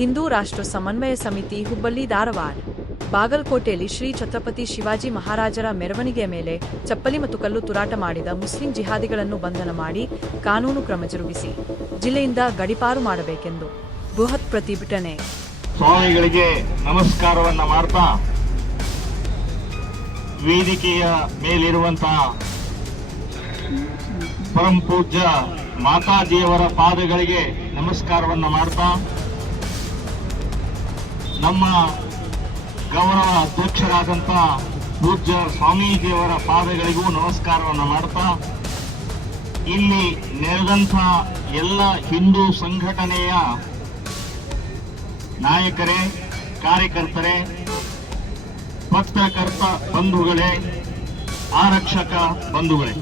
ಹಿಂದೂ ರಾಷ್ಟ್ರ ಸಮನ್ವಯ ಸಮಿತಿ ಹುಬ್ಬಳ್ಳಿ ಧಾರವಾಡ ಬಾಗಲಕೋಟೆಯಲ್ಲಿ ಶ್ರೀ ಛತ್ರಪತಿ ಶಿವಾಜಿ ಮಹಾರಾಜರ ಮೆರವಣಿಗೆಯ ಮೇಲೆ ಚಪ್ಪಲಿ ಮತ್ತು ಕಲ್ಲು ತೂರಾಟ ಮಾಡಿದ ಮುಸ್ಲಿಂ ಜಿಹಾದಿಗಳನ್ನು ಬಂಧನ ಮಾಡಿ ಕಾನೂನು ಕ್ರಮ ಜರುಗಿಸಿ ಜಿಲ್ಲೆಯಿಂದ ಗಡೀಪಾರು ಮಾಡಬೇಕೆಂದು ಬೃಹತ್ ಪ್ರತಿಭಟನೆ. ಸ್ವಾಮಿಗಳಿಗೆ ನಮಸ್ಕಾರವನ್ನ ಮಾಡ್ತಾ ವೇದಿಕೆಯ ಮೇಲಿರುವಂತಹ ಪರಂ ಪೂಜ್ಯ ಮಾತಾಜಿಯವರ ಪಾದಗಳಿಗೆ ನಮಸ್ಕಾರವನ್ನ ಮಾಡ್ತಾ ನಮ್ಮ ಗೌರವ ಅಧ್ಯಕ್ಷರಾದಂಥ ಪೂಜ್ಯ ಸ್ವಾಮೀಜಿಯವರ ಪಾದಗಳಿಗೂ ನಮಸ್ಕಾರವನ್ನು ಮಾಡ್ತಾ ಇಲ್ಲಿ ನೆರೆದಂಥ ಎಲ್ಲ ಹಿಂದೂ ಸಂಘಟನೆಯ ನಾಯಕರೇ, ಕಾರ್ಯಕರ್ತರೇ, ಪತ್ರಕರ್ತ ಬಂಧುಗಳೇ, ಆರಕ್ಷಕ ಬಂಧುಗಳೇ,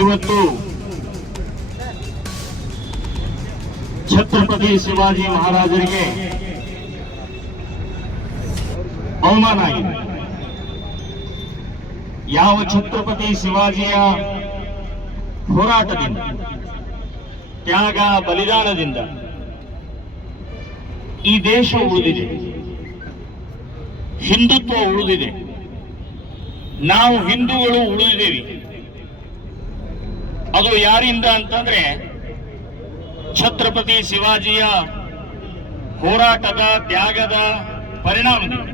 ಇವತ್ತು ಛತ್ರಪತಿ ಶಿವಾಜಿ ಮಹಾರಾಜರಿಗೆ ಅವಮಾನ ಆಗಿದೆ. ಯಾವ ಛತ್ರಪತಿ ಶಿವಾಜಿಯ ಹೋರಾಟದಿಂದ, ತ್ಯಾಗ ಬಲಿದಾನದಿಂದ ಈ ದೇಶ ಉಳಿದಿದೆ, ಹಿಂದುತ್ವ ಉಳಿದಿದೆ, ನಾವು ಹಿಂದೂಗಳು ಉಳಿದಿದ್ದೇವೆ. ಅದು ಯಾರಿಂದ ಅಂತಂದ್ರೆ ಛತ್ರಪತಿ ಶಿವಾಜಿಯ ಹೋರಾಟದ ತ್ಯಾಗದ ಪರಿಣಾಮದಿಂದ.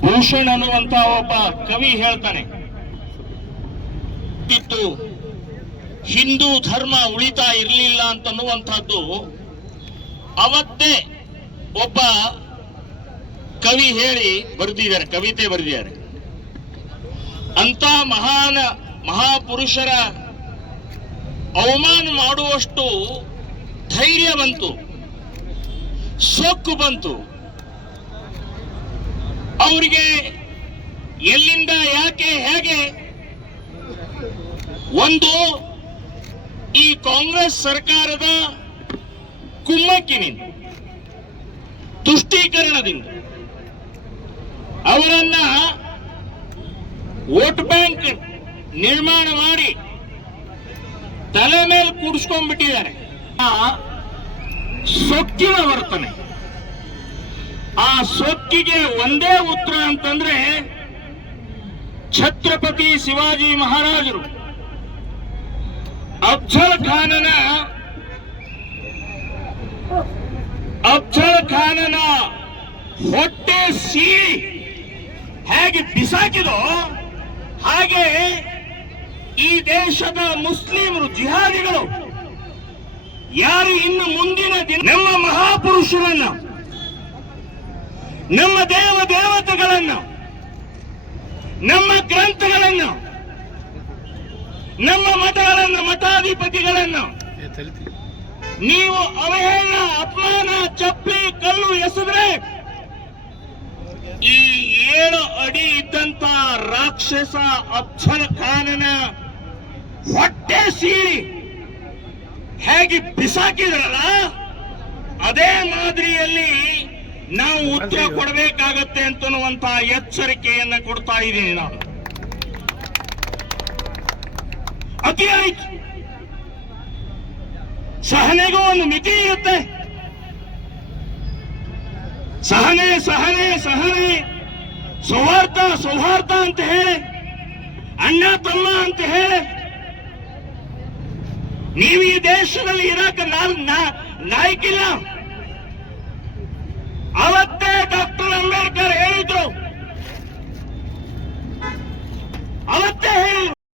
ಭೂಷಣ್ ಅನ್ನುವಂತ ಒಬ್ಬ ಕವಿ ಹೇಳ್ತಾನೆ, ಇತ್ತು ಹಿಂದೂ ಧರ್ಮ ಉಳಿತಾ ಇರಲಿಲ್ಲ ಅಂತನ್ನುವಂಥದ್ದು ಅವತ್ತೇ ಒಬ್ಬ ಕವಿ ಹೇಳಿ ಬರೆದಿದ್ದಾರೆ, ಕವಿತೆ ಬರೆದಿದ್ದಾರೆ. ಅಂತ ಮಹಾಪುರುಷರ ಅವಮಾನ ಮಾಡುವಷ್ಟು ಧೈರ್ಯ ಬಂತು, ಸೊಕ್ಕು ಬಂತು ಅವರಿಗೆ. ಎಲ್ಲಿಂದ, ಯಾಕೆ, ಹೇಗೆ? ಒಂದು, ಈ ಕಾಂಗ್ರೆಸ್ ಸರ್ಕಾರದ ಕುಮ್ಮಕ್ಕಿನಿಂದ, ತುಷ್ಟೀಕರಣದಿಂದ ಅವರನ್ನ ವೋಟ್ ಬ್ಯಾಂಕ್ ನಿರ್ಮಾಣ ಮಾಡಿ ತಲೆ ಮೇಲೆ ಕೂಡಿಸ್ಕೊಂಡ್ಬಿಟ್ಟಿದ್ದಾರೆ. ಆ ಸೊಕ್ಕಿನ ವರ್ತನೆ, ಆ ಸೊಕ್ಕಿಗೆ ಒಂದೇ ಉತ್ತರ ಅಂತಂದ್ರೆ ಛತ್ರಪತಿ ಶಿವಾಜಿ ಮಹಾರಾಜರು ಅಫ್ಜಲ್ ಖಾನನ ಹೊಟ್ಟೆ ಸೀಳಿ ಹೇಗೆ ಬಿಸಾಕಿದೋ ಹಾಗೆ ಈ ದೇಶದ ಮುಸ್ಲಿಮರು ಜಿಹಾದಿಗಳು ಯಾರು ಇನ್ನು ಮುಂದಿನ ದಿನ ನಮ್ಮ ಮಹಾಪುರುಷರನ್ನ, ನಮ್ಮ ದೇವತೆಗಳನ್ನ, ನಮ್ಮ ಗ್ರಂಥಗಳನ್ನ, ನಮ್ಮ ಮಠಗಳನ್ನ, ಮಠಾಧಿಪತಿಗಳನ್ನ ನೀವು ಅವಹೇಳನ, ಅಪಮಾನ, ಚಪ್ಪಲಿ, ಕಲ್ಲು ಎಸೆದ್ರೆ ಈ 7 ಅಡಿ ಇದ್ದಂತ ರಾಕ್ಷಸ ಅಫ್ಜಲ್ ಖಾನನ ಹೊಟ್ಟೆ ಸೀಳಿ ಹೇಗೆ ಬಿಸಾಕಿದ್ರಲ್ಲ, ಅದೇ ಮಾದರಿಯಲ್ಲಿ ನಾವು ಉತ್ತರ ಕೊಡಬೇಕಾಗತ್ತೆ ಅಂತನ್ನುವಂತ ಎಚ್ಚರಿಕೆಯನ್ನ ಕೊಡ್ತಾ ಇದ್ದೀನಿ. ನಾನು ಅತಿ ಆಯ್ತು, ಸಹನೆಗೂ ಒಂದು ಮಿತಿ ಇರುತ್ತೆ. ಸಹನೆ ಸಹನೆ ಸಹನೆ, ಸೌಹಾರ್ದ ಅಂತ ಹೇಳಿ, ಅಣ್ಣ ತಮ್ಮ ಅಂತ ಹೇಳಿ ನೀವು ಈ ದೇಶದಲ್ಲಿ ಇರಾಕ ನಾಯಕಿಲ್ಲ. ಅವತ್ತು